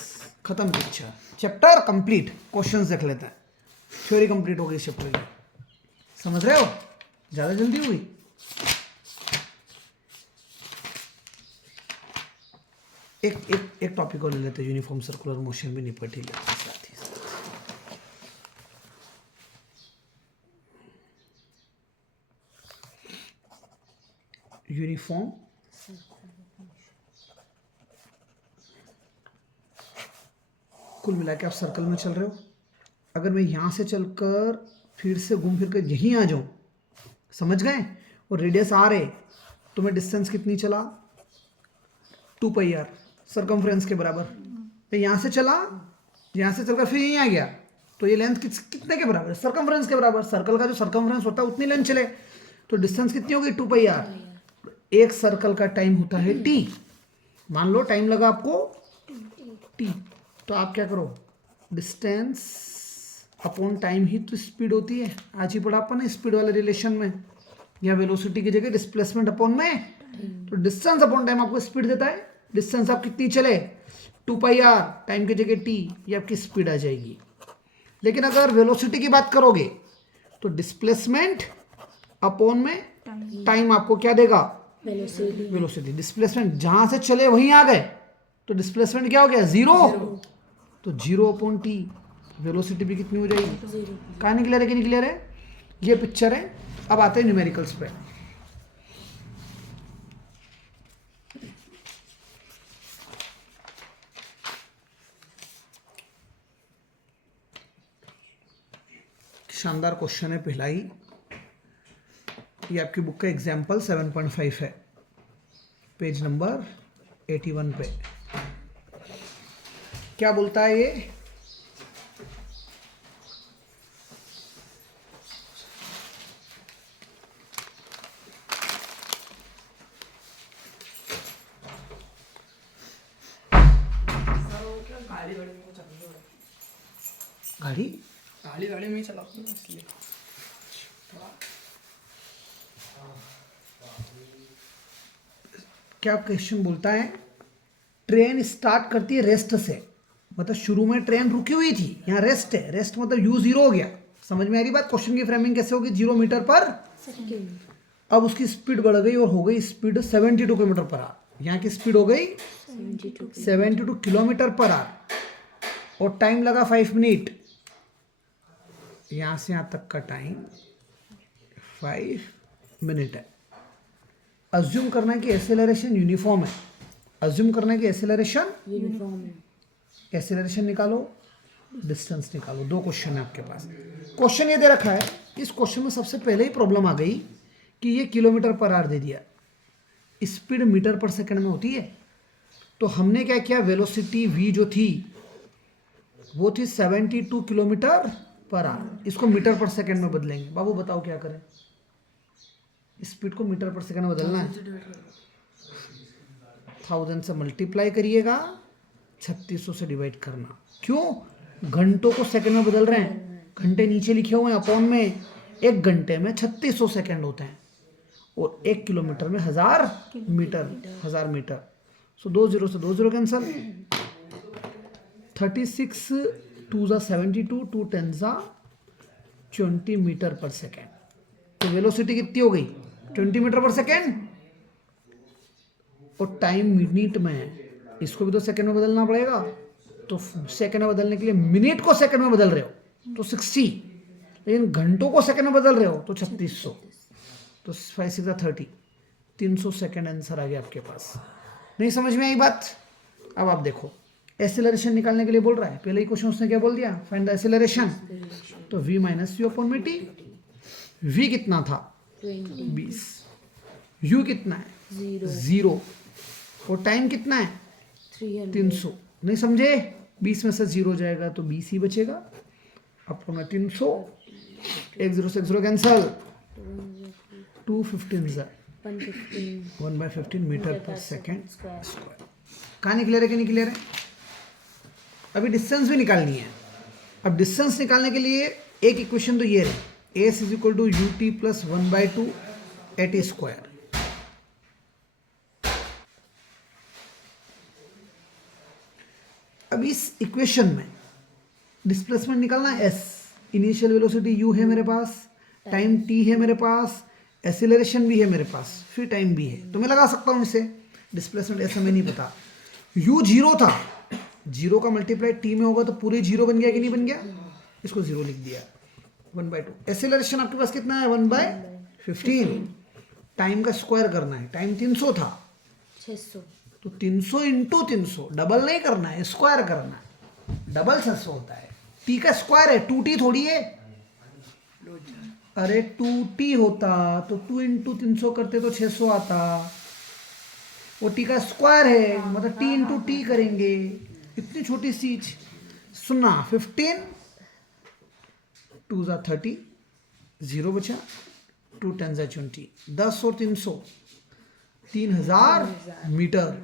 खत्म पिक्चर, चैप्टर कंप्लीट। क्वेश्चंस देख लेते हैं, थ्योरी कंप्लीट हो गई चैप्टर की, समझ रहे हो, ज़्यादा जल्दी हुई। एक टॉपिक और ले लेते हैं, यूनिफॉर्म सर्कुलर मोशन भी निपट ही लेते हैं साथ ही साथ। यूनिफॉर्म कुल मिला के आप सर्कल में चल रहे हो, अगर मैं यहाँ से चलकर फिर से घूम फिर कर यहीं आ जाऊँ, समझ गए, और रेडियस आ रहे, तो मैं डिस्टेंस कितनी चला, 2πr सरकमफ्रेंस के बराबर। मैं यहाँ से चला, यहाँ से चलकर फिर यहीं आ गया, तो ये लेंथ कितने के बराबर है, सरकमफ्रेंस के बराबर। सर्कल का जो सरकमफ्रेंस होता है उतनी लेंथ चले, तो डिस्टेंस कितनी होगी, 2πr। एक सर्कल का टाइम होता है t, मान लो टाइम लगा आपको t, तो आप क्या करो, डिस्टेंस अपॉन टाइम ही तो स्पीड होती है, आज ही पढ़ा अपन स्पीड वाले रिलेशन में, या वेलोसिटी की जगह डिस्प्लेसमेंट अपॉन में, तो डिस्टेंस अपॉन टाइम आपको स्पीड देता है। डिस्टेंस आप कितनी चले, 2πr, टाइम की जगह t, ये आपकी स्पीड आ जाएगी। लेकिन अगर वेलोसिटी की बात करोगे तो डिस्प्लेसमेंट अपॉन में टाइम आपको क्या देगा, वेलोसिटी। डिस्प्लेसमेंट जहां से चले वहीं आ गए, तो डिस्प्लेसमेंट क्या हो गया, 0, तो 0 अपॉन टी, वेलोसिटी भी कितनी हो जाएगी, कहाँ नहीं क्लियर है कि नहीं क्लियर है, ये पिक्चर है। अब आते हैं न्यूमेरिकल्स पे। शानदार क्वेश्चन है पहला ही, ये आपकी बुक का एग्जाम्पल 7.5 है, पेज नंबर 81 पे। क्या बोलता है ये, गाड़ी गाड़ी गाड़ी में ही चलाता हूँ इसलिए। क्या क्वेश्चन बोलता है, ट्रेन स्टार्ट करती है रेस्ट से, मतलब शुरू में ट्रेन रुकी हुई थी, यहाँ रेस्ट है, रेस्ट मतलब यू जीरो हो गया। समझ में आ रही बात? क्वेश्चन की फ्रेमिंग कैसे होगी? 0 मीटर पर, अब उसकी स्पीड बढ़ गई और हो गई स्पीड 72 किलोमीटर पर आवर। यहाँ की स्पीड हो गई 72 किलोमीटर पर आवर और टाइम लगा 5 मिनट। यहाँ से यहाँ तक का टाइम 5 मिनट है। अज्यूम करना है कि एक्सेलरेशन यूनिफॉर्म है, अज्यूम करना है कि एक्सेलरेशन यूनिफॉर्म है। एक्सेलरेशन निकालो, डिस्टेंस निकालो। 2 क्वेश्चन है आपके पास। क्वेश्चन ये दे रखा है, इस क्वेश्चन में सबसे पहले ही प्रॉब्लम आ गई कि ये किलोमीटर पर आवर दे दिया, स्पीड मीटर पर सेकंड में होती है। तो हमने क्या किया, वेलोसिटी v जो थी वो थी 72 किलोमीटर पर आवर, इसको मीटर पर सेकंड में बदलेंगे। बाबू बताओ क्या करें? स्पीड को मीटर पर सेकंड में बदलना है, 1000 से मल्टीप्लाई करिएगा, 3600 से डिवाइड करना। क्यों? घंटों को सेकंड में बदल रहे हैं, घंटे नीचे लिखे हुए हैं अपॉन में। 1 घंटे में 3600 सेकंड होते हैं और 1 किलोमीटर में 1000 मीटर, 1000 मीटर। सो 2 0 से 2 0 कैंसल। 36 2 ज़ा 72, 2 10 ज़ा 20 मीटर पर सेकेंड। तो वेलोसिटी कितनी हो गई? 20 मीटर पर सेकेंड। और टाइम मिनट में है, इसको भी तो सेकंड में बदलना पड़ेगा। तो सेकंड में बदलने के लिए मिनट को सेकंड में बदल रहे हो तो 60, लेकिन घंटों को सेकंड में बदल रहे हो तो 3600। तो 5 6 30, 300 सेकंड आंसर आ गया आपके पास। नहीं समझ में आई बात? अब आप देखो, एक्सेलरेशन निकालने के लिए बोल रहा है। पहले ही क्वेश्चन उसने क्या बोल दिया, फाइंड द एक्सेलरेशन। तो v माइनस यू अपॉन में टी। v कितना था? 20। u कितना है? 0। और टाइम कितना है? 300। नहीं समझे? 20 में से 0 जाएगा तो 20 ही बचेगा। अपॉन में 300, 1 0 से 1 0 कैंसल, 2 15 1/15 मीटर पर सेकेंड स्क्वायर। कहाँ निकले रहे कि नहीं क्लियर है? अभी डिस्टेंस भी निकालनी है। अब डिस्टेंस निकालने के लिए एक इक्वेशन तो ये है, s is equal to u t plus 1/2 a t square. अब इस इक्वेशन में डिस्प्लेसमेंट निकालना है एस। इनिशियल वेलोसिटी यू है मेरे पास, टाइम टी है मेरे पास, एक्सीलरेशन भी है मेरे पास, फिर टाइम भी है। तो मैं लगा सकता हूँ इसे। डिस्प्लेसमेंट ऐसा हमें नहीं पता। यू 0 था, 0 का मल्टीप्लाई टी में होगा तो पूरे 0 बन गया कि नहीं बन गया? इसको 0 लिख दिया। 1/2। एक्सीलरेशन आपके पास कितना है? 1/15। टाइम का स्क्वायर करना है, टाइम 300 था 600। तो 300 इंटू 300, डबल नहीं करना है, स्क्वायर करना है। डबल 600 होता है। टी का स्क्वायर है, 2t थोड़ी है। अरे 2t होता तो 2 इंटू 300 करते तो 600 आता। वो टी का स्क्वायर है, मतलब टी इंटू टी करेंगे। इतनी छोटी चीज सुनना। 15 2 ज़ा 30, 0 बचा, 2 10 ज़ा 20, 10 और 300 3000 मीटर।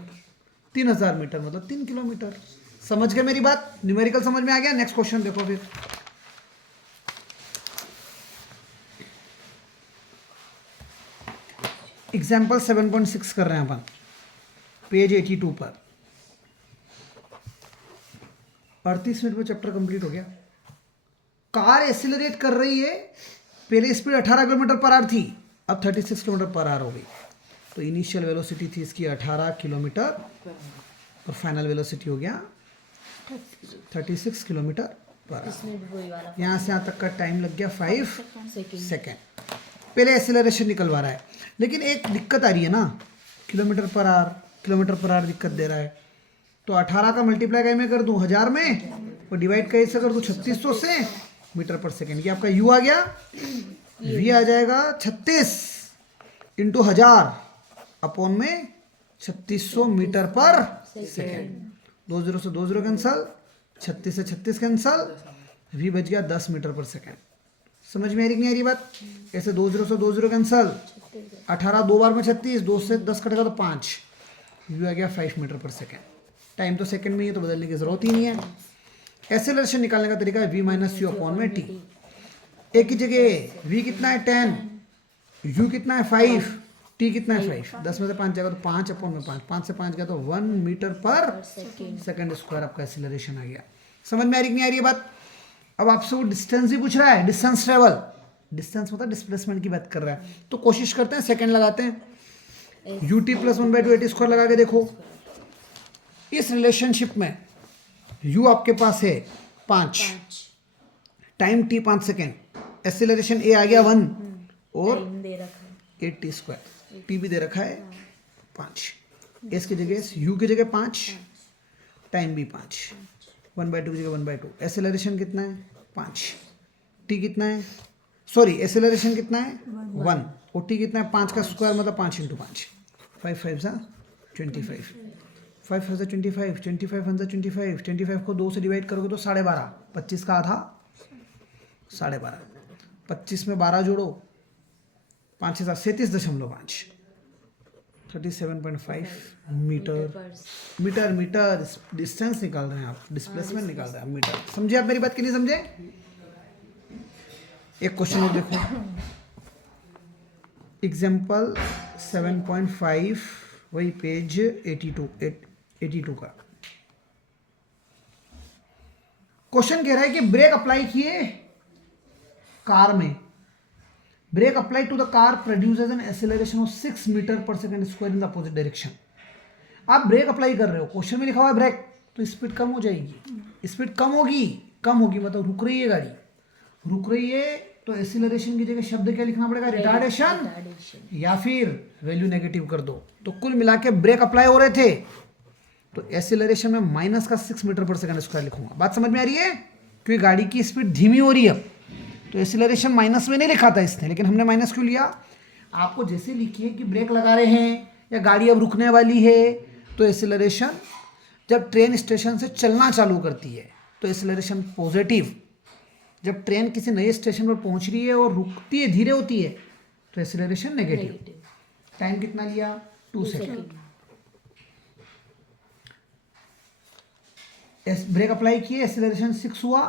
3000 मीटर मतलब 3 किलोमीटर। समझ गए मेरी बात? न्यूमेरिकल समझ में आ गया? नेक्स्ट क्वेश्चन देखो फिर। एग्जाम्पल 7.6 कर रहे हैं अपन, पेज 82 पर। 38 मिनट में चैप्टर कंप्लीट हो गया। कार एक्सीलरेट कर रही है, पहले स्पीड 18 किलोमीटर पर आवर थी, अब 36 किलोमीटर पर आवर हो गई। तो इनिशियल वेलोसिटी थी इसकी 18 किलोमीटर और फाइनल वेलोसिटी हो गया 36 किलोमीटर पर आवर। यहाँ से यहाँ तक का टाइम लग गया 5 सेकेंड। पहले एक्सीलरेशन निकलवा रहा है, लेकिन एक दिक्कत आ रही है ना, किलोमीटर पर आवर दिक्कत दे रहा है। तो 18 का मल्टीप्लाई कैसे मैं कर दूँ? 1000 में, और डिवाइड कैसे कर दूँ? 3600 से मीटर पर सेकेंड। ये आपका यू आ गया, वी आ जाएगा 36 इंटू 1000 अपॉन में 3600 मीटर पर सेकेंड। 2 0 से 2 0 कैंसल, 36 से 36 कैंसल, वी बच गया 10 मीटर पर सेकेंड। समझ में आ रही कि नहीं आ रही बात? ऐसे 2 0 से 2 0 कैंसल, 18 2 बार में 36, 2 से 10 कटेगा तो 5, वी आ गया 5 मीटर पर सेकेंड। टाइम तो सेकेंड में ही है तो बदलने की जरूरत ही नहीं है। एसेलरेशन निकालने का तरीका है v माइनस यू अपॉन में t। ए की जगह v कितना है 10, u कितना है 5, t कितना है 5। 10 में से 5 जाएगा तो 5 अपॉन में 5, 5 से 5 गया तो 1 मीटर पर सेकेंड स्क्वायर आपका एसेलरेशन आ गया। समझ में आ रही कि नहीं आ रही है बात? अब आपसे वो डिस्टेंस भी पूछ रहा है, डिस्टेंस ट्रेवल, डिस्टेंस मतलब डिस्प्लेसमेंट की बात कर रहा है। तो कोशिश करते हैं सेकेंड लगाते हैं, ut प्लस 1/2 at स्क्वायर लगा के देखो। इस रिलेशनशिप में u आपके पास है 5, time t 5 second, acceleration a आ गया 1 और टाइम दे रखा है 8t स्क्वायर, t भी दे रखा है 5। s की जगह u की जगह 5, टाइम भी 5, 1/2 की जगह 1/2। एसेलरेशन कितना है 5, t कितना है, सॉरी एसेलरेशन कितना है 1 और t कितना है 5 का स्क्वायर मतलब 5 × 5, 5 5 सा 25, 5 5 25, 25 5 25, 25 को 2 से डिवाइड करोगे तो 12.5, 25 का आधा 12.5, 25 में 12 जोड़ो 5 से 7 37.5, 37.5 मीटर मीटर डिस्टेंस निकाल रहे हैं आप, डिस्प्लेसमेंट निकाल रहे हैं आप मीटर। समझे आप मेरी बात कि नहीं समझे? एक क्वेश्चन और देखो, एग्जाम्पल 7.5, वही पेज 82 का क्वेश्चन कह रहा है कि ब्रेक अप्लाई किए कार में, brake apply to the car produces an acceleration of 6 metre per second square in the opposite direction. आप ब्रेक अप्लाई कर रहे हो, क्वेश्चन में लिखा हुआ है ब्रेक, तो स्पीड कम हो जाएगी, स्पीड कम होगी मतलब रुक रही है गाड़ी, रुक रही है तो एक्सेलरेशन की जगह शब्द क्या लिखना पड़ेगा, रिटार्डेशन, या फिर वैल्यू नेगेटिव कर दो। तो कुल मिला के ब्रेक अप्लाई हो रहे थे तो एक्सेलरेशन में माइनस का 6 मीटर पर सेकंड स्क्वायर लिखूंगा। बात समझ में आ रही है? क्योंकि गाड़ी की स्पीड धीमी हो रही है, तो एक्सेलरेशन माइनस में नहीं लिखा था इसने, लेकिन हमने माइनस क्यों लिया? आपको जैसे लिखिए कि ब्रेक लगा रहे हैं या गाड़ी अब रुकने वाली है, तो एक्सेलरेशन जब ट्रेन स्टेशन से चलना चालू करती है तो एक्सेलरेशन पॉजिटिव, जब ट्रेन किसी नए स्टेशन पर पहुंच रही है और रुकती है, धीरे होती है, तो एक्सेलरेशन नेगेटिव। टाइम कितना लिया? 2 सेकेंड। ब्रेक अप्लाई किए, एक्सेलरेशन 6 हुआ,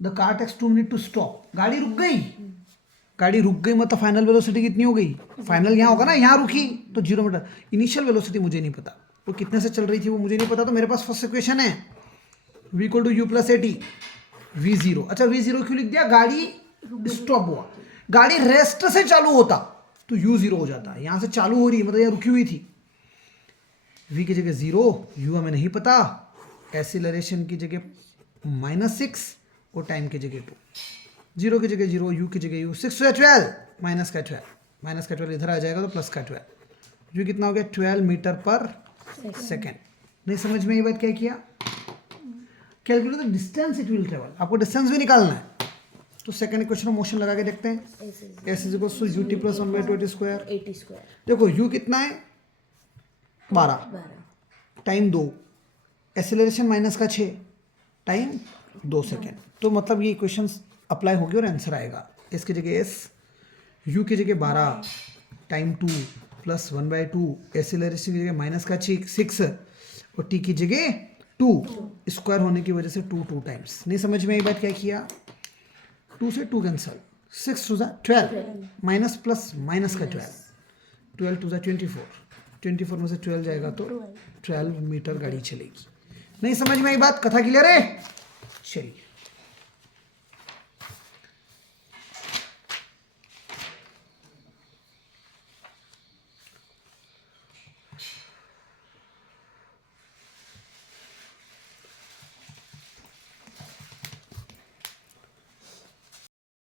the car takes 2 minute to stop, गाड़ी रुक गई, गाड़ी रुक गई मतलब फाइनल वेलोसिटी कितनी हो गई? फाइनल यहाँ होगा ना, यहाँ रुकी तो 0 मीटर। इनिशियल वेलोसिटी मुझे नहीं पता वो कितने से चल रही थी, वो मुझे नहीं पता, तो मेरे पास फर्स्ट इक्वेशन है v equal to u plus at v0। अच्छा v0 क्यों लिख दिया? गाड़ी स्टॉप हुआ, गाड़ी रेस्ट से चालू होता तो u0 हो जाता, यहाँ से चालू हो रही है मतलब यहाँ रुकी हुई थी। v की जगह 0, u हमें नहीं पता, एक्सीलरेशन की जगह -6 और टाइम की जगह 2, 0 की जगह 0, u की जगह u, 6 से 12 माइनस का 12 इधर आ जाएगा तो प्लस का 12, u कितना हो गया 12 मीटर पर सेकेंड। नहीं समझ में ये बात क्या किया? Calculate the distance it will travel, आपको डिस्टेंस भी निकालना है, तो सेकंड इक्वेशन में मोशन लगा के देखते हैं। s is equal to ut plus 1/2 at square. 80 square, देखो u कितना है 12, टाइम 2, एक्सेलरेशन माइनस का 6, टाइम 2 सेकेंड। तो मतलब ये इक्वेशंस अप्लाई होगी और आंसर आएगा। s की जगह s, u की जगह 12, टाइम 2 प्लस 1/2, एक्सेलरेशन की जगह माइनस का 6 और t की जगह 2, स्क्वायर होने की वजह से 2 टाइम्स। नहीं समझ में ये बात क्या किया? 2 से 2 cancel, 6 to 12 minus plus minus का 12 टू 24 में से 12 जाएगा तो 12 मीटर गाड़ी चलेगी। नहीं समझ में आई बात? कथा क्लियर है? चलिए